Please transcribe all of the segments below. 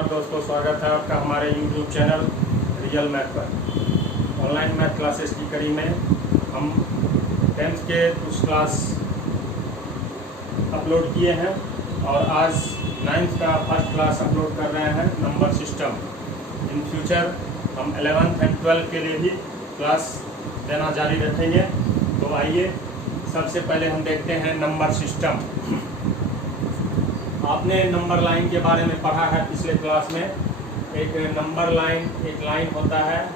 नमस्कार दोस्तों, स्वागत है आपका हमारे YouTube चैनल रियल मैथ पर। ऑनलाइन मैथ क्लासेस की कड़ी में हम 10th के कुछ क्लास अपलोड किए हैं और आज 9th का फर्स्ट क्लास अपलोड कर रहे हैं, नंबर सिस्टम। इन फ्यूचर हम 11th एंड 12th के लिए भी क्लास देना जारी रखेंगे। तो आइए सबसे पहले हम देखते हैं नंबर सिस्टम। आपने नंबर लाइन के बारे में पढ़ा है पिछले क्लास में। एक नंबर लाइन, एक लाइन होता है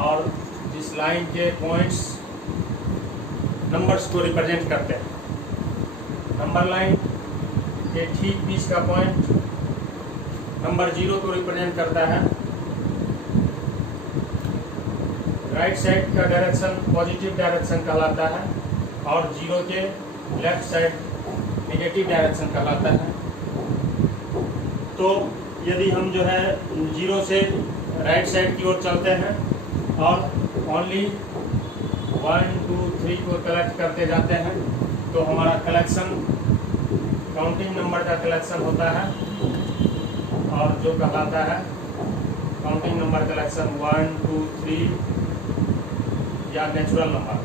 और जिस लाइन के पॉइंट्स नंबर्स को रिप्रेजेंट करते हैं। नंबर लाइन के ठीक बीच का पॉइंट नंबर 0 को रिप्रेजेंट करता है। राइट साइड का डायरेक्शन पॉजिटिव डायरेक्शन कहलाता है और 0 के लेफ्ट साइड नेगेटिव डायरेक्शन कहलाता है। तो यदि हम जो है 0 से राइट साइड की ओर चलते हैं और ओनली 1 2 3 को कलेक्ट करते जाते हैं तो हमारा कलेक्शन काउंटिंग नंबर का कलेक्शन होता है और जो कहलाता है काउंटिंग नंबर कलेक्शन 1 2 3 या नेचुरल नंबर,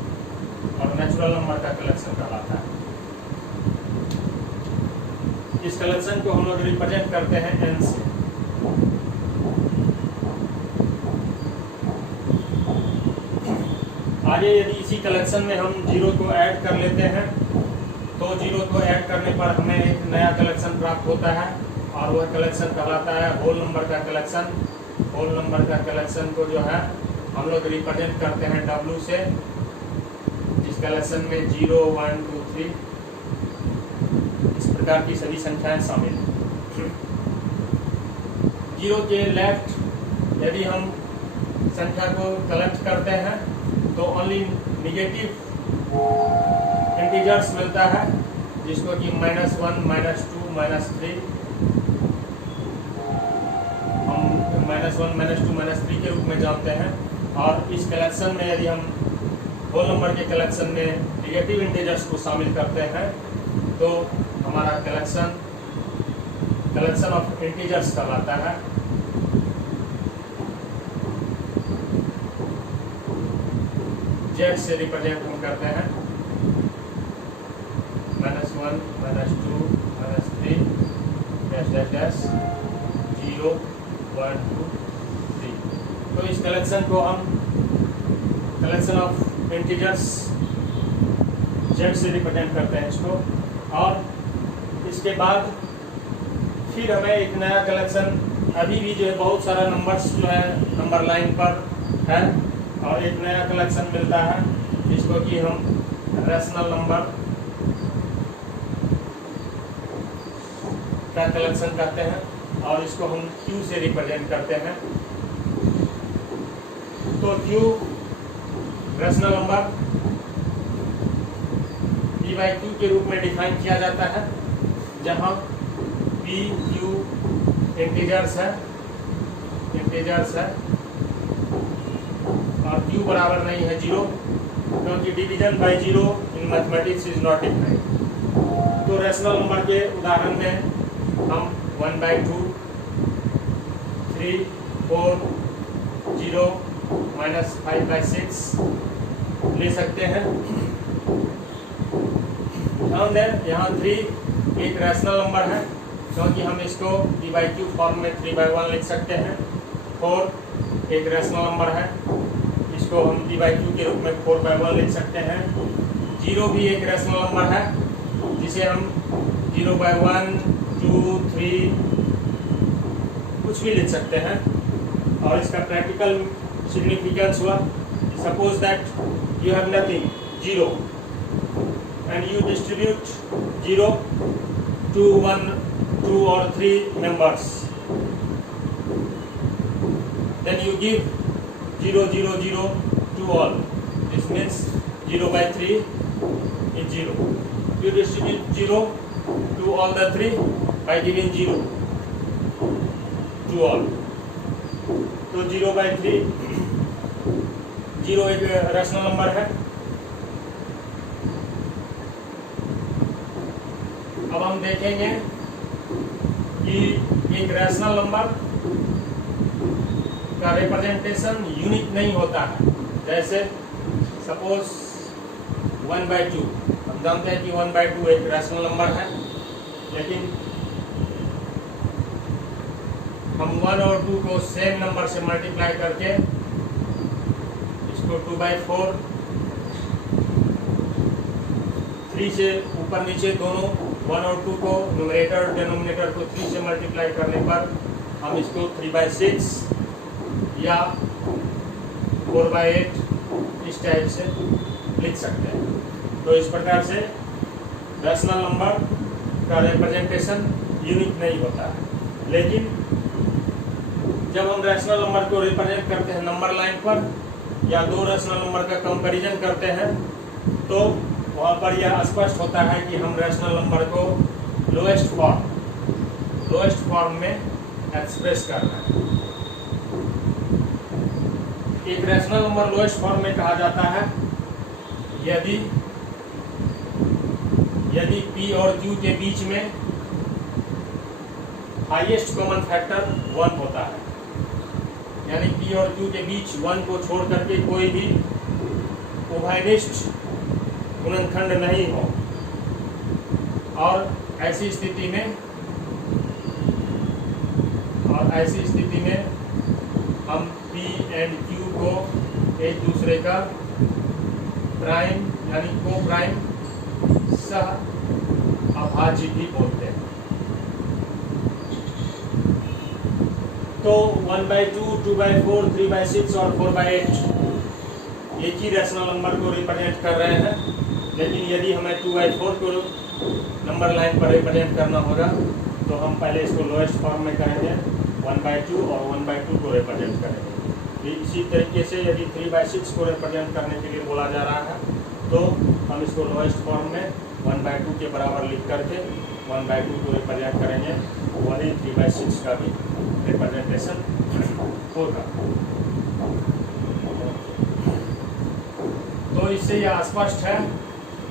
और नेचुरल नंबर का कलेक्शन कहलाता है। इस कलेक्शन को हम लोग रिप्रेजेंट करते हैं n से। आगे यदि इसी कलेक्शन में हम 0 को ऐड कर लेते हैं तो 0 को ऐड करने पर हमें एक नया कलेक्शन प्राप्त होता है और वह कलेक्शन कहलाता है होल नंबर का कलेक्शन। होल नंबर का कलेक्शन को जो है हम लोग रिप्रेजेंट करते हैं W से। जिस कलेक्शन में 0 1 2 3 इस प्रकार की सभी संख्याएं शामिल हैं। 0 के लेफ्ट यदि हम संख्या को कलेक्ट करते हैं तो ओनली निगेटिव इंटीजर्स मिलता है, जिसको कि -1 -2 -3 हम -1 -2 -3 के रूप में जानते हैं। और इस कलेक्शन में यदि हम होल नंबर के कलेक्शन में निगेटिव इंटीजर्स को शामिल करते हैं तो हमारा कलेक्शन ऑफ इंटीजर्स कहलाता है। Z से रिप्रेजेंट हम करते हैं -1 -2 -3 -0 1 2 3। तो इस कलेक्शन को हम कलेक्शन ऑफ इंटीजर्स Z से रिप्रेजेंट करते हैं इसको। और इसके बाद फिर हमें एक नया कलेक्शन, अभी भी जो है बहुत सारा नंबर्स जो है नंबर लाइन पर है और एक नया कलेक्शन मिलता है जिसको कि हम रैशनल नंबर का कलेक्शन कहते हैं और इसको हम Q से रिप्रेजेंट करते हैं। तो Q रैशनल नंबर P/Q के रूप में डिफाइन किया जाता है, जहां P Q इंटीजर्स है और Q बराबर नहीं है 0, क्योंकि division bye 0 in mathematics is not defined. तो रैशनल नंबर के उदाहरण में हम 1/2 3 4 0 -5/6 ले सकते हैं। ध्यान दें, यहाँ 3 एक रैशनल नंबर है क्योंकि हम इसको P/Q फॉर्म में 3/1 लिख सकते हैं। 4 एक रैशनल नंबर है, इसको हम P/Q के रूप में 4/1 लिख सकते हैं। 0 भी एक रैशनल नंबर है जिसे हम 0/1 2 3 कुछ भी लिख सकते हैं। और इसका प्रैक्टिकल सिग्निफिकेंस हुआ, suppose that you have nothing 0 and you distribute 0 to 1 2 or 3 members, then you give 0 0 0 to all. This means 0/3 is 0. You distribute 0 to all the 3 by giving 0 to all. तो 0/3 0 एक रैशनल नंबर है। अब हम देखेंगे कि एक rational number का representation unique नहीं होता है। जैसे सपोज 1/2, हम जानते हैं कि 1/2 एक रैशनल नंबर है, लेकिन हम 1 और 2 को सेम नंबर से मल्टीप्लाई करके इसको 2/4, 3 से ऊपर नीचे दोनों 1 और 2 को न्यूमरेटर और डिनोमिनेटर को 3 से मल्टीप्लाई करने पर हम इसको 3/6 या 4/8 इस टाइप से लिख सकते हैं। तो इस प्रकार से रैशनल नंबर का रिप्रेजेंटेशन यूनिक नहीं होता है। लेकिन जब हम रैशनल नंबर को रिप्रेजेंट करते हैं नंबर लाइन पर या दो रैशनल नंबर का कंपैरिजन करते हैं, तो वहाँ पर यह स्पष्ट होता है कि हम रैशनल नंबर को लोएस्ट फॉर्म में एक्सप्रेस कर रहे हैं। एक रैशनल नंबर लोएस्ट फॉर्म में कहा जाता है यदि P और Q के बीच में हाईएस्ट कॉमन फैक्टर 1 होता है, यानी P और Q के बीच 1 को छोड़ करके कोई भी उभयनिष्ठ गुणनखंड नहीं हो, और ऐसी स्थिति में हम P एंड Q को एक दूसरे का प्राइम यानी को प्राइम सह अभाज्य भी बोलते हैं। तो 1/2, 2/4, 3/6 और 4/8 एक ही रैशनल नंबर को रिप्रेजेंट कर रहे हैं, लेकिन यदि हमें 2/4 को नंबर लाइन पर रिप्रेजेंट करना होगा तो हम पहले इसको लोएस्ट फॉर्म में करेंगे, 1/2 और 1/2 को रिप्रेजेंट करेंगे। इसी तरीके से यदि 3/6 को रिप्रेजेंट करने के लिए बोला जा रहा है तो हम इसको लोएस्ट फॉर्म में 1/2 के बराबर लिख करके 1/2 को रिप्रेजेंट करेंगे, वही 3/6 का भी रिप्रेजेंटेशन होगा। तो इससे यह स्पष्ट है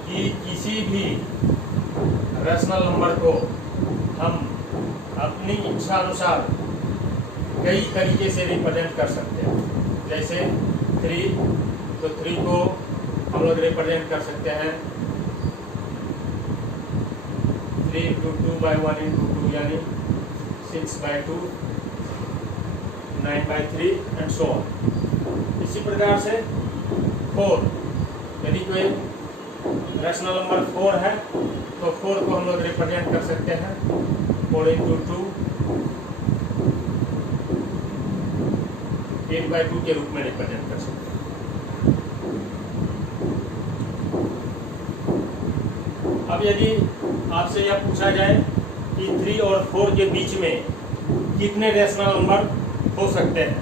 कि किसी भी रैशनल नंबर को हम अपनी इच्छा अनुसार कई तरीके से रिप्रेजेंट कर सकते हैं। जैसे 3, तो 3 को हम लोग रिप्रेजेंट कर सकते हैं 3 × 2/1 × 2 यानी 6/2, 9/3 एंड सो ऑन। इसी प्रकार से 4, यदि कोई रैशनल नंबर 4 है तो 4 को हम लोग रिप्रेजेंट कर सकते हैं 4 × 2, 8/2 के रूप में रिप्रेजेंट कर सकते हैं। अब यदि आपसे यह पूछा जाए कि 3 और 4 के बीच में कितने रैशनल नंबर हो सकते हैं,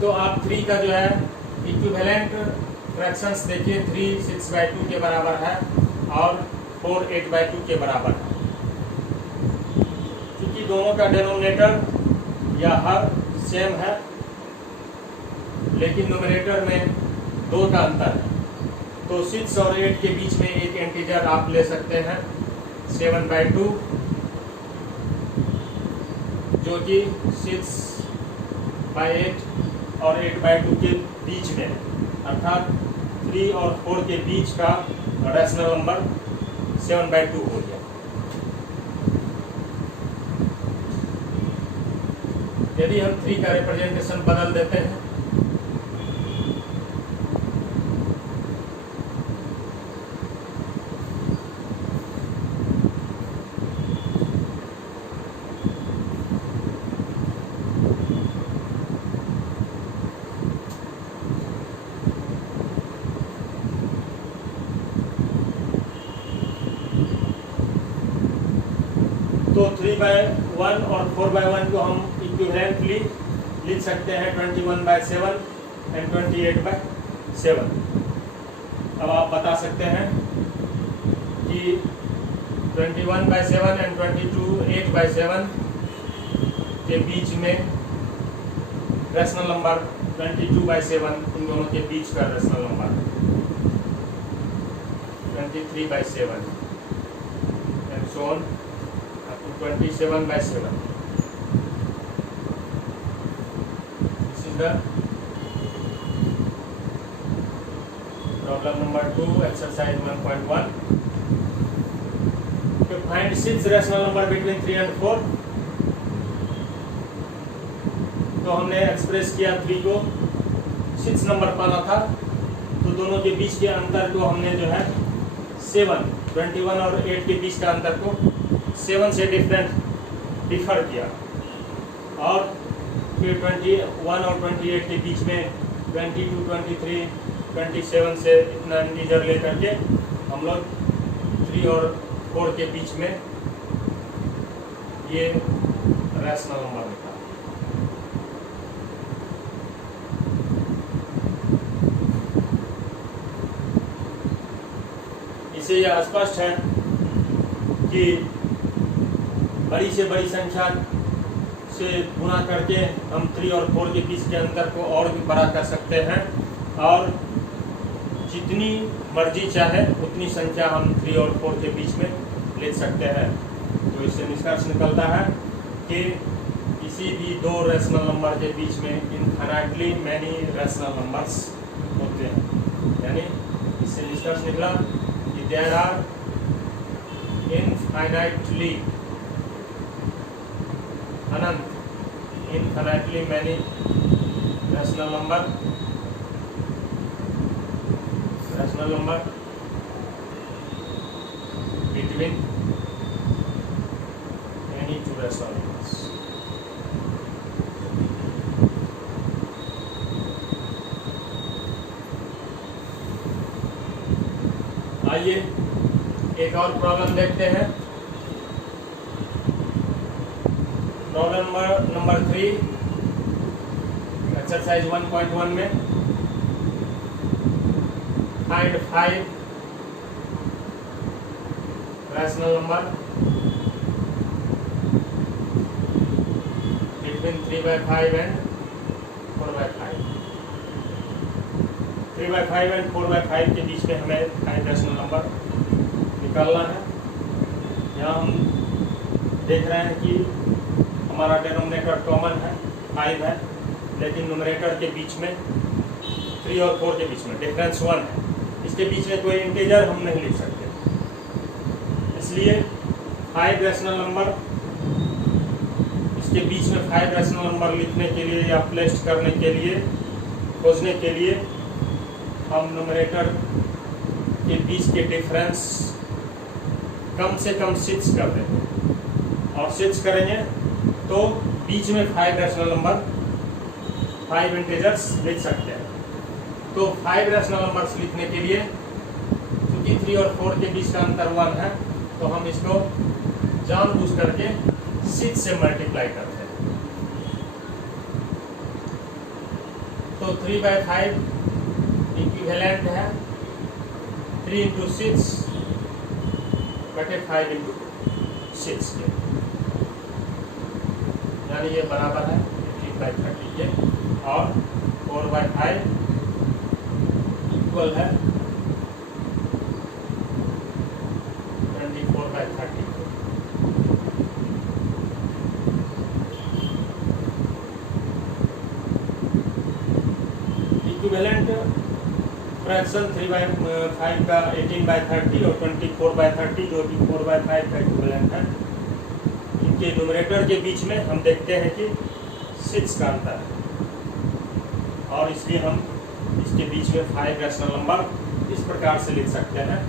तो आप 3 का जो है इक्विवेलेंट फ्रैक्शंस देखिए, 3 6/2 के बराबर है और 4 8/2 के बराबर है। क्योंकि दोनों का डिनोमिनेटर या हर सेम है, लेकिन न्यूमरेटर में 2 का अंतर है, तो 6 और 8 के बीच में एक इंटीजर आप ले सकते हैं 7/2, जो कि 6/8 और 8/2 के बीच में है, अर्थात 3 और 4 के बीच का रैशनल नंबर 7/2 हो गया। यदि हम 3 का रिप्रेजेंटेशन बदल देते हैं तो 3/1 और 4/1 को हम इक्विवेलेंटली लिख सकते हैं 21/7 एंड 28/7। अब आप बता सकते हैं कि 21/7 एंड 28/7 के बीच में रैशनल नंबर 22/7, इन दोनों के बीच का rational number 23/7 and so on. 27/7. This is the problem number 2, exercise 1.1. To find 6 rational number between 3 and 4. तो हमने एक्सप्रेस किया 3 को 6 नंबर पाना था, तो दोनों के बीच के अंतर को हमने जो है 7, 21 और 8 के बीच का अंतर को 7 से डिफर किया, और फिर 21 और 28 के बीच में 22, 23, 27 से इतना इंटीजर लेकर के हम लोग 3 और 4 के बीच में ये रैशनल नंबर निकाला। इससे यह स्पष्ट है कि बड़ी से बड़ी संख्या से गुणा करके हम 3 और 4 के बीच के अंतर को और भी बड़ा कर सकते हैं, और जितनी मर्जी चाहे उतनी संख्या हम 3 और 4 के बीच में ले सकते हैं। तो इससे निष्कर्ष निकलता है कि किसी भी दो रैशनल नंबर के बीच में इनफाइनाइटली मैनी रैशनल नंबर्स होते हैं। यानी इससे निष्कर्ष निकला कि देयर आर इनफाइनाइटली अनंत infinitely many rational number between any two rational numbers. आइए एक और प्रॉब्लम देखते हैं। प्रॉब्लम नंबर 3, एक्सरसाइज 1.1 में find 5 rational number between 3/5 and 4/5. 3/5 and 4/5 के बीच में हमें 5 रैशनल नंबर निकालना है। यहाँ हम देख रहे हैं कि हमारा डिनोमिनेटर कॉमन है, 5 है, लेकिन न्यूमरेटर के बीच में 3 और 4 के बीच में डिफरेंस 1 है। इसके बीच में कोई इंटीजर हम नहीं लिख सकते, इसलिए 5 रैशनल नंबर, इसके बीच में 5 रैशनल नंबर लिखने के लिए या प्लेस करने के लिए, खोजने के लिए हम न्यूमरेटर के बीच के डिफरेंस कम से कम 6 कर देंगे, और 6 करेंगे तो बीच में 5 रैशनल नंबर 5 इंटीजर्स लिख सकते हैं। तो 5 रैशनल नंबर्स लिखने के लिए, क्योंकि 3 और 4 के बीच का अंतर 1 है, तो हम इसको जानबूझ करके 6 से मल्टीप्लाई करते हैं। तो 3/5 इक्विवेलेंट है 3 × 6 बटे 5 × 6 के, यानी ये बराबर है 15/30 के, और 4/5 इक्वल है 24/30 के। इक्विवेलेंट फ्रैक्शन 3/5 का 18/30 और 24/30 जो कि 4/5 का इक्विवेलेंट है, इनके न्यूमरेटर के बीच में हम देखते हैं कि 6 का अंतर है, और इसलिए हम इसके बीच में 5 रैशनल नंबर इस प्रकार से लिख सकते हैं।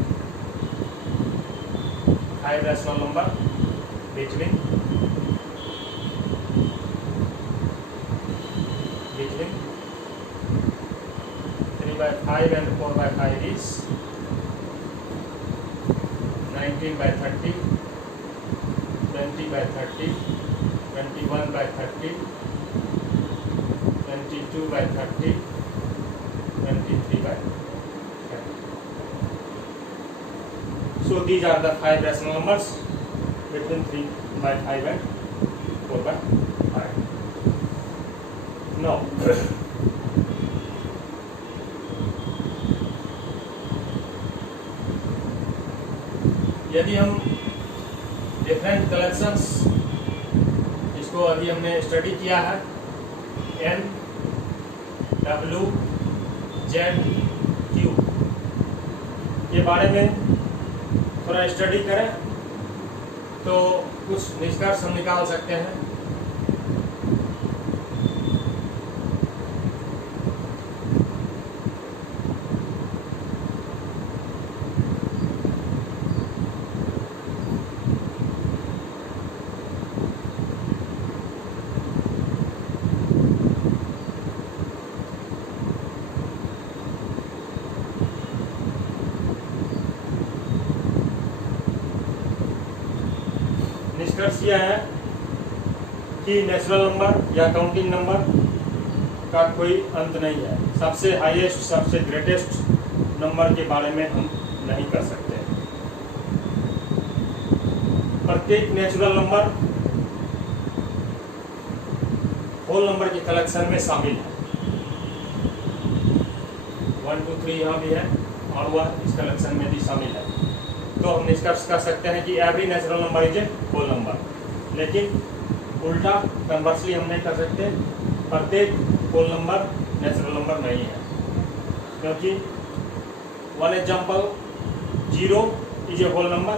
5 rational number between 3/5 and 4/5 is 19/30, 20/30, 21/30, 22/30, 23/30. So these are the 5 rational numbers between 3/5 and 4/5. Now, यदि हम डिफरेंट कलेक्शंस इसको अभी हमने स्टडी किया है N W Z Q के बारे में थोड़ा स्टडी करें तो कुछ निष्कर्ष हम निकाल सकते हैं। निष्कर्ष यह है कि नेचुरल नंबर या काउंटिंग नंबर का कोई अंत नहीं है। सबसे हाईएस्ट, सबसे ग्रेटेस्ट नंबर के बारे में हम नहीं कर सकते। प्रत्येक नेचुरल नंबर होल नंबर के कलेक्शन में शामिल है। 1 2 3 यहाँ भी है और वह इस कलेक्शन में भी शामिल है। तो हम निष्कर्ष कर सकते हैं कि every natural number is a whole number. लेकिन उल्टा कन्वर्सली हम नहीं कर सकते, प्रत्येक होल नंबर नेचुरल नंबर नहीं है, क्योंकि one example 0 is a whole number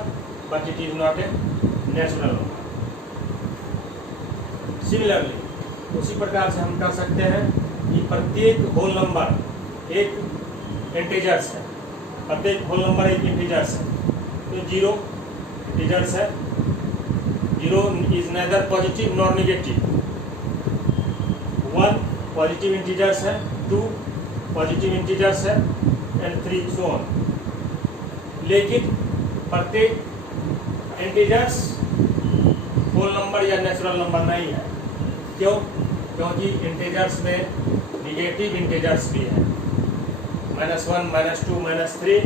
but it is not a natural number. Similarly उसी प्रकार से हम कर सकते हैं कि प्रत्येक होल नंबर एक इंटीजर्स है, प्रत्येक होल नंबर एक इंटीजर्स है। तो 0 इंटीजर्स है, 0 is nether positive nor negative, 1 positive integers है, 2 पॉजिटिव इंटीजर्स है एंड 3 सो ऑन। लेकिन प्रत्येक इंटीजर्स होल नंबर या नेचुरल नंबर नहीं है। क्यों? क्योंकि इंटीजर्स में निगेटिव इंटीजर्स भी है, -1 -2 -3,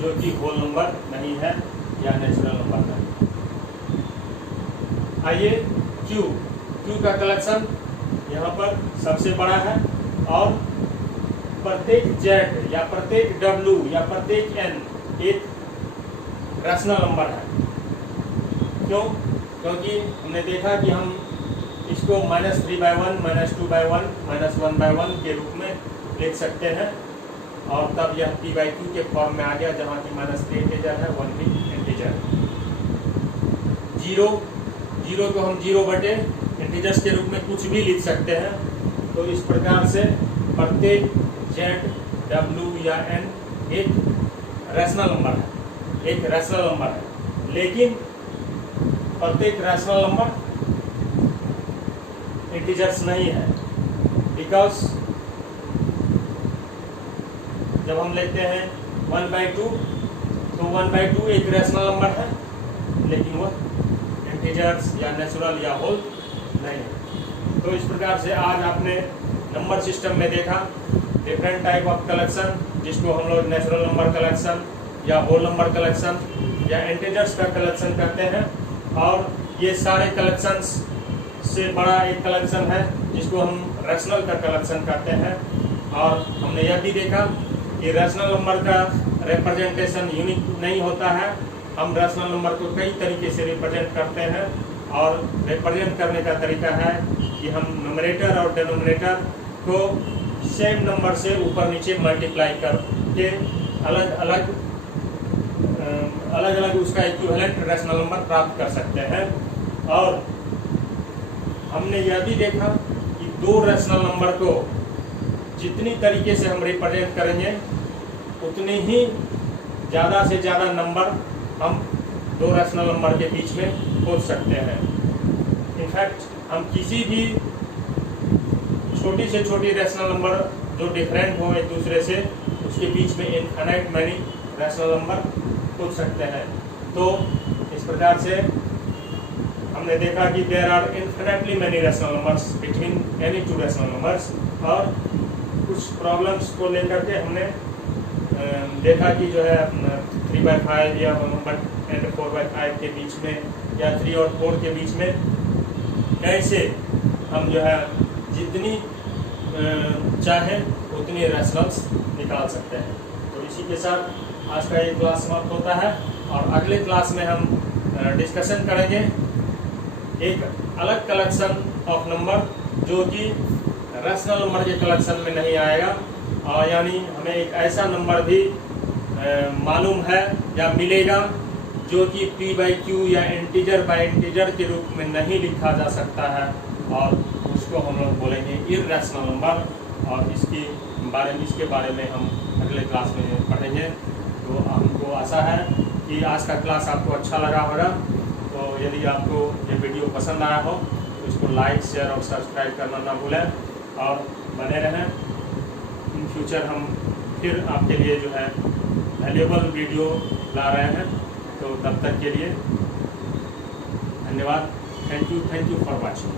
जो कि होल नंबर नहीं है या नेचुरल नंबर नहीं। आइए Q का कलेक्शन यहाँ पर सबसे बड़ा है और प्रत्येक Z या प्रत्येक W या प्रत्येक N एक रैशनल नंबर है। क्यों? क्योंकि हमने देखा कि हम इसको -3/1 -2/1 -1/1 के रूप में लिख सकते हैं और तब यह P/Q के फॉर्म में आ गया, जहाँ की -3 इंटीजर है, 1 भी इंटीजर। 0 को हम 0 बटे इंटीजर्स के रूप में कुछ भी लिख सकते हैं। तो इस प्रकार से प्रत्येक Z, W या N एक रैशनल नंबर है, एक रैशनल नंबर है। लेकिन प्रत्येक रैशनल नंबर इंटीजर्स नहीं है, बिकॉज जब हम लेते हैं 1/2 तो 1/2 एक रैशनल नंबर है, लेकिन वह इंटीजर्स या नेचुरल या होल नहीं है। तो इस प्रकार से आज आपने नंबर सिस्टम में देखा डिफरेंट टाइप ऑफ कलेक्शन, जिसको हम लोग नेचुरल नंबर कलेक्शन या होल नंबर कलेक्शन या इंटीजर्स का कलेक्शन कहते हैं। और ये सारे कलेक्शंस से बड़ा एक कलेक्शन है जिसको हम रैशनल का कलेक्शन कहते हैं। और हमने यह भी देखा कि रैशनल नंबर का रिप्रेजेंटेशन यूनिक नहीं होता है। हम रैशनल नंबर को कई तरीके से रिप्रेजेंट करते हैं और रिप्रेजेंट करने का तरीका है कि हम न्यूमरेटर और डिनोमिनेटर को सेम नंबर से ऊपर नीचे मल्टीप्लाई करके अलग अलग उसका इक्विवेलेंट रैशनल नंबर प्राप्त कर सकते हैं। और हमने यह भी देखा कि दो रैशनल नंबर को जितनी तरीके से हम रिप्रेजेंट करेंगे उतने ही ज़्यादा से ज़्यादा नंबर हम दो रैशनल नंबर के बीच में खोज सकते हैं। इनफैक्ट हम किसी भी छोटी से छोटी रैशनल नंबर जो डिफरेंट हो एक दूसरे से, उसके बीच में इनफाइनाइट मैनी रैशनल नंबर खोज सकते हैं। तो इस प्रकार से हमने देखा कि there are infinitely many rational numbers between any two rational numbers. और कुछ प्रॉब्लम्स को लेकर के हमने देखा कि जो है 3/5 या 4/5 के बीच में या 3 और 4 के बीच में कैसे हम जो है जितनी चाहें उतनी रैशनल्स निकाल सकते हैं। तो इसी के साथ आज का ये क्लास समाप्त होता है और अगले क्लास में हम डिस्कशन करेंगे एक अलग कलेक्शन ऑफ नंबर जो कि रैशनल नंबर के कलेक्शन में नहीं आएगा, और यानी हमें एक ऐसा नंबर भी मालूम है या मिलेगा जो कि p/q या इंटीजर बाय इंटीजर के रूप में नहीं लिखा जा सकता है, और उसको हम लोग बोलेंगे इर्रेशनल नंबर। और इसके बारे में हम अगले क्लास में पढ़ेंगे। तो हमको आशा है कि आज का क्लास आपको अच्छा लगा होगा। तो यदि आपको ये वीडियो पसंद आया हो तो इसको लाइक, शेयर और सब्सक्राइब करना ना भूलें, और बने रहें। इन फ्यूचर हम फिर आपके लिए जो है वैल्यूएबल वीडियो ला रहे हैं। तो तब तक के लिए धन्यवाद। Thank you for watching.